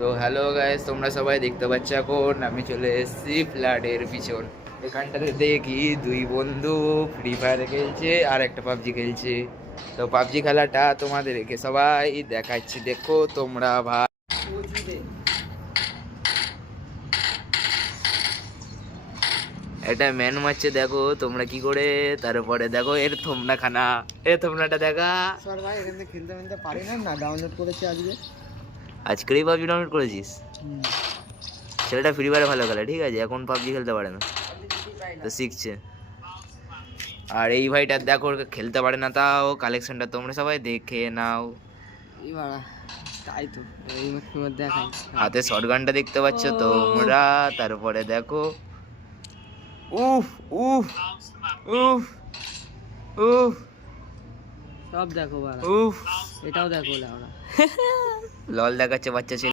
তো hello guys, তোমরা সবাই দেখতে পাচ্ছ এখন আমি চলে এসেছি ফ্ল্যাটের পিছন। এখানটাতে দেখি দুই বন্ধু ফ্রি ফায়ার খেলছে আর একটা পাবজি খেলছে। তো পাবজি খেলাটা তোমাদেরকে সবাই দেখাচ্ছি, দেখো তোমরা ভাই। এটা ম্যান মারছে, দেখো তোমরা কি করে। তারপরে দেখো এর থমনা খানা, এর থমনাটা দেখা। স্যার ভাই এখানে খেলতে খেলতে পারি না ডাউনলোড করেছি আজকে। আজকেরই পাবজি ডাউনলোড করেছিস? ছেলেটা ফ্রি ফায়ারে ভালো খেলে, ঠিক আছে, এখন পাবজি খেলতে পারে না, তো শিখছে। আর এই ভাইটার দেখো খেলতে পারে না, তাও কালেকশনটা তোমরা সবাই দেখে নাও। তাই তো এই মধ্যে দেখাই হাতে শটগানটা দেখতে পাচ্ছ তোমরা। তারপরে দেখো, উফ উফ উফ উফ সব দেখো বাড়া, উফ। এটাও দেখো লাউড়া। লল দেখাচ্ছে বাচ্চা ছেলে।